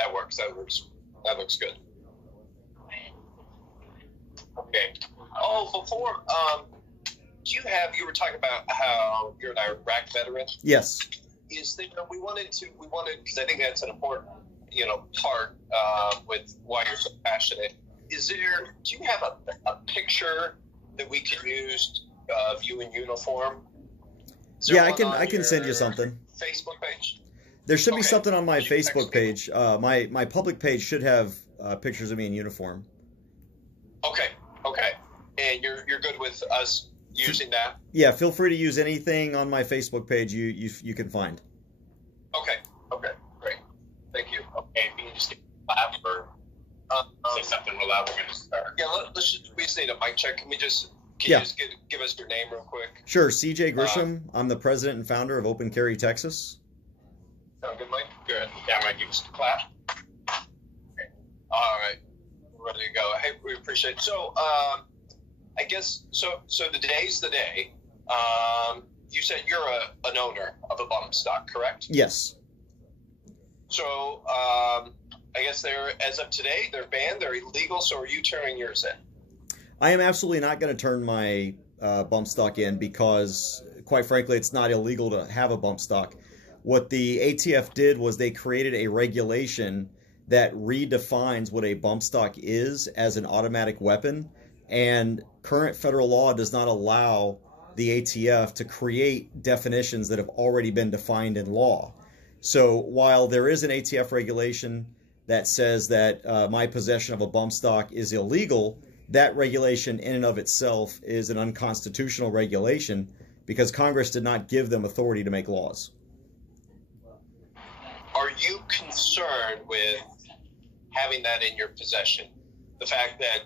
that works. That looks good. Okay. Oh, before you were talking about how you're an Iraq veteran. Yes. Is there, we wanted because I think that's an important part with why you're so passionate. Do you have a picture that we could use of you in uniform? Yeah, I can send you something. Facebook page. There should be something on my Facebook page. My public page should have pictures of me in uniform. Okay. And you're good with us using that? Yeah, feel free to use anything on my Facebook page you can find. Okay, great. Thank you. Okay, if you can just laugh or say something real loud, we're going to start. Yeah, we just need a mic check. Can you just give us your name real quick? Sure, CJ Grisham. I'm the president and founder of Open Carry Texas. Sound good, Mike? Good. Yeah, Mike, give us a clap. Okay. All right. We're ready to go. Hey, we appreciate it. So, I guess, so today's the day. You said you're an owner of a bump stock, correct? Yes. So, I guess as of today, they're banned, they're illegal, so are you turning yours in? I am absolutely not going to turn my bump stock in because, quite frankly, it's not illegal to have a bump stock. What the ATF did was they created a regulation that redefines what a bump stock is as an automatic weapon, and current federal law does not allow the ATF to create definitions that have already been defined in law. So while there is an ATF regulation that says that my possession of a bump stock is illegal, that regulation in and of itself is an unconstitutional regulation because Congress did not give them authority to make laws. Are you concerned with having that in your possession? The fact that,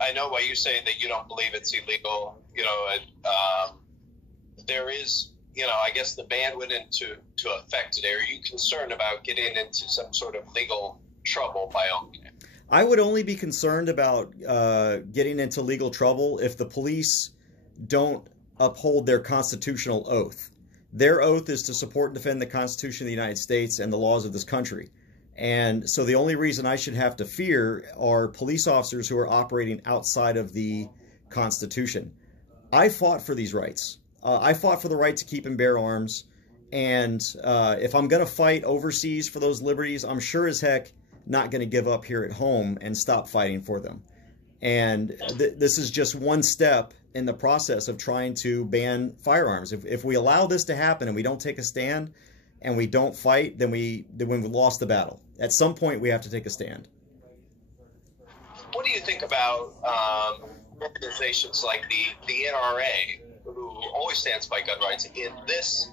I know why you say that you don't believe it's illegal, there is, I guess the ban went into effect today. Are you concerned about getting into some sort of legal trouble by owning it? I would only be concerned about getting into legal trouble if the police don't uphold their constitutional oath. Their oath is to support and defend the Constitution of the United States and the laws of this country. And so the only reason I should have to fear are police officers who are operating outside of the Constitution. I fought for these rights. I fought for the right to keep and bear arms. And if I'm going to fight overseas for those liberties, I'm sure as heck not going to give up here at home and stop fighting for them. And this is just one step in the process of trying to ban firearms. If we allow this to happen and we don't take a stand and we don't fight, then we've lost the battle. At some point, we have to take a stand. What do you think about organizations like the NRA, who always stands by gun rights? In this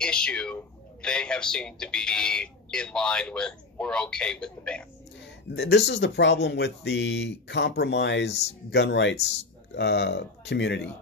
issue, they have seemed to be in line with, we're okay with the ban. This is the problem with the compromise gun rights community.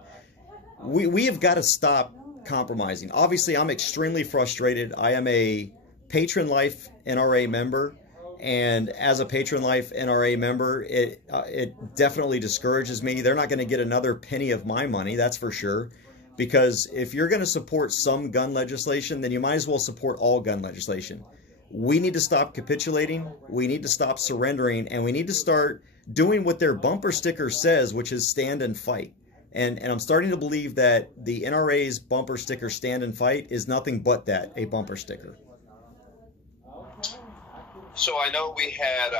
We have got to stop compromising. Obviously, I'm extremely frustrated. I am a Patron Life NRA member, and as a Patron Life NRA member, it definitely discourages me. They're not going to get another penny of my money, that's for sure, because if you're going to support some gun legislation, then you might as well support all gun legislation. We need to stop capitulating, we need to stop surrendering, and we need to start doing what their bumper sticker says, which is stand and fight. And I'm starting to believe that the NRA's bumper sticker, stand and fight, is nothing but that, a bumper sticker. So I know we had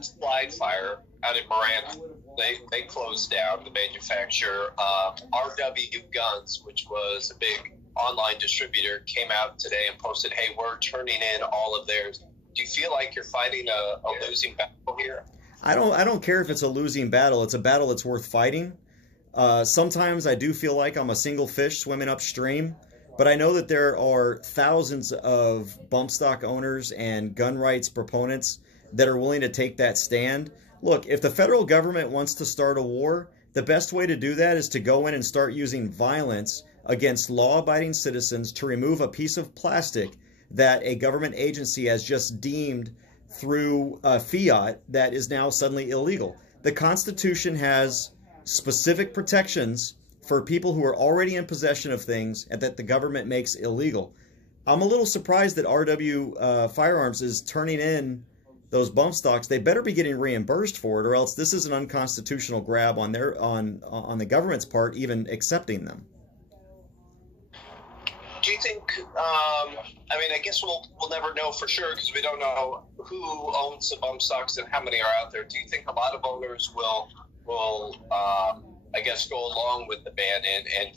Slide Fire out in Miranda. They closed down, the manufacturer. RW Guns, which was a big online distributor, came out today and posted, hey, we're turning in all of theirs. Do you feel like you're fighting a losing battle here? I don't care if it's a losing battle. It's a battle that's worth fighting. Sometimes I do feel like I'm a single fish swimming upstream, but I know that there are thousands of bump stock owners and gun rights proponents that are willing to take that stand. Look, if the federal government wants to start a war, the best way to do that is to go in and start using violence against law-abiding citizens to remove a piece of plastic that a government agency has just deemed through fiat that is now suddenly illegal. The Constitution has specific protections for people who are already in possession of things and that the government makes illegal. I'm a little surprised that RW Firearms is turning in those bump stocks. They better be getting reimbursed for it, or else this is an unconstitutional grab on the government's part, even accepting them. Do you think? I mean, I guess we'll never know for sure because we don't know who owns the bump stocks and how many are out there. Do you think a lot of owners will I guess go along with the ban and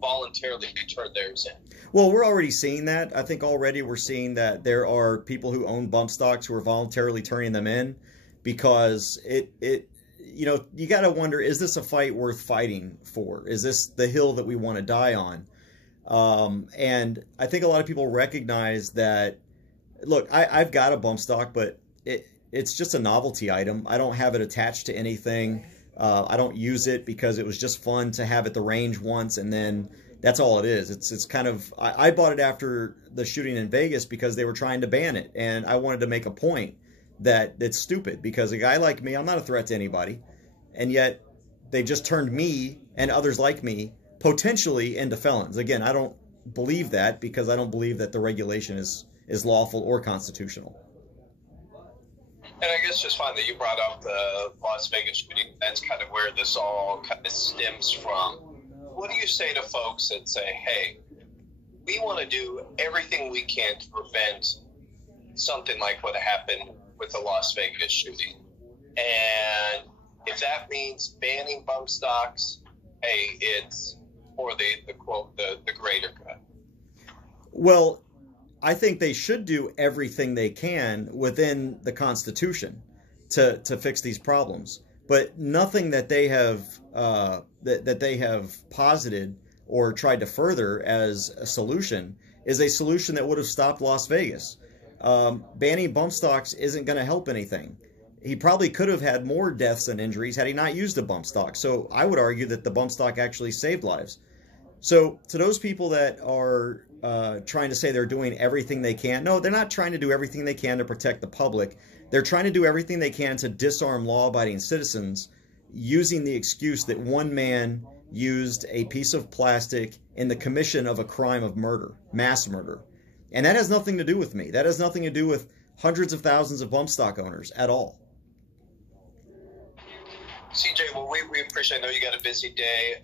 voluntarily turn theirs in? Well, we're already seeing that. I think already we're seeing that there are people who own bump stocks who are voluntarily turning them in because you got to wonder, is this a fight worth fighting for? Is this the hill that we want to die on? And I think a lot of people recognize that, look, I've got a bump stock, but it's just a novelty item. I don't have it attached to anything. I don't use it because it was just fun to have at the range once, and then that's all it is. It's kind of, I bought it after the shooting in Vegas because they were trying to ban it, and I wanted to make a point that it's stupid because a guy like me, I'm not a threat to anybody, and yet they just turned me and others like me potentially into felons. Again, I don't believe that because I don't believe that the regulation is lawful or constitutional. And I guess just fine that you brought up the Las Vegas shooting. That's kind of where this all kind of stems from. What do you say to folks that say, hey, we want to do everything we can to prevent something like what happened with the Las Vegas shooting? And if that means banning bump stocks, hey, it's for the quote, the greater good. Well, I think they should do everything they can within the Constitution to fix these problems. But nothing that they have that they have posited or tried to further as a solution is a solution that would have stopped Las Vegas. Banning bump stocks isn't going to help anything. He probably could have had more deaths and injuries had he not used a bump stock. So I would argue that the bump stock actually saved lives. So to those people that are trying to say they're doing everything they can, no, they're not trying to do everything they can to protect the public. They're trying to do everything they can to disarm law-abiding citizens using the excuse that one man used a piece of plastic in the commission of a crime of murder, mass murder. And that has nothing to do with me. That has nothing to do with hundreds of thousands of bump stock owners at all. CJ, well, we appreciate, I know you got a busy day.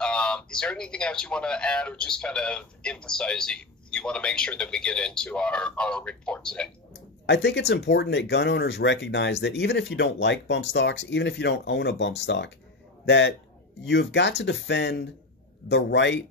Is there anything else you want to add or just kind of emphasize that you want to make sure that we get into our report today? I think it's important that gun owners recognize that even if you don't like bump stocks, even if you don't own a bump stock, that you've got to defend the right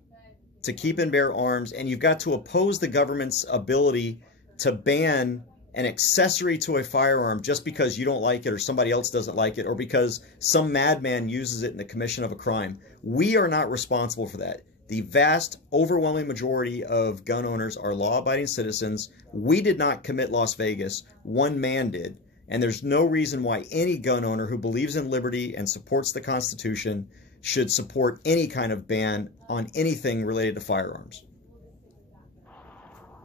to keep and bear arms, and you've got to oppose the government's ability to ban an accessory to a firearm just because you don't like it or somebody else doesn't like it or because some madman uses it in the commission of a crime. We are not responsible for that. The vast, overwhelming majority of gun owners are law-abiding citizens. We did not commit Las Vegas. One man did. And there's no reason why any gun owner who believes in liberty and supports the Constitution should support any kind of ban on anything related to firearms.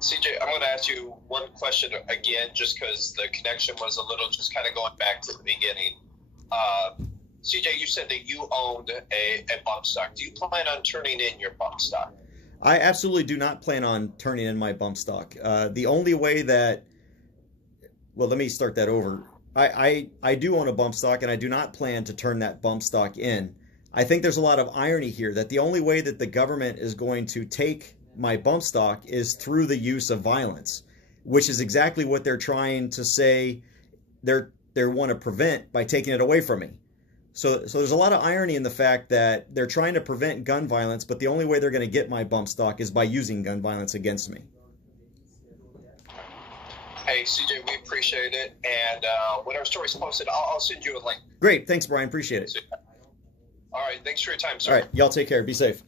CJ, I'm going to ask you one question again, just because the connection was a little, just kind of going back to the beginning. CJ, you said that you owned a bump stock. Do you plan on turning in your bump stock? I absolutely do not plan on turning in my bump stock. The only way that, well, let me start that over. I do own a bump stock, and I do not plan to turn that bump stock in. I think there's a lot of irony here that the only way that the government is going to take my bump stock is through the use of violence, which is exactly what they're trying to say they want to prevent by taking it away from me. So there's a lot of irony in the fact that they're trying to prevent gun violence, but the only way they're going to get my bump stock is by using gun violence against me. Hey, CJ, we appreciate it. And when our story's posted, I'll send you a link. Great. Thanks, Brian. Appreciate it. All right. Thanks for your time, sir. All right. Y'all take care. Be safe.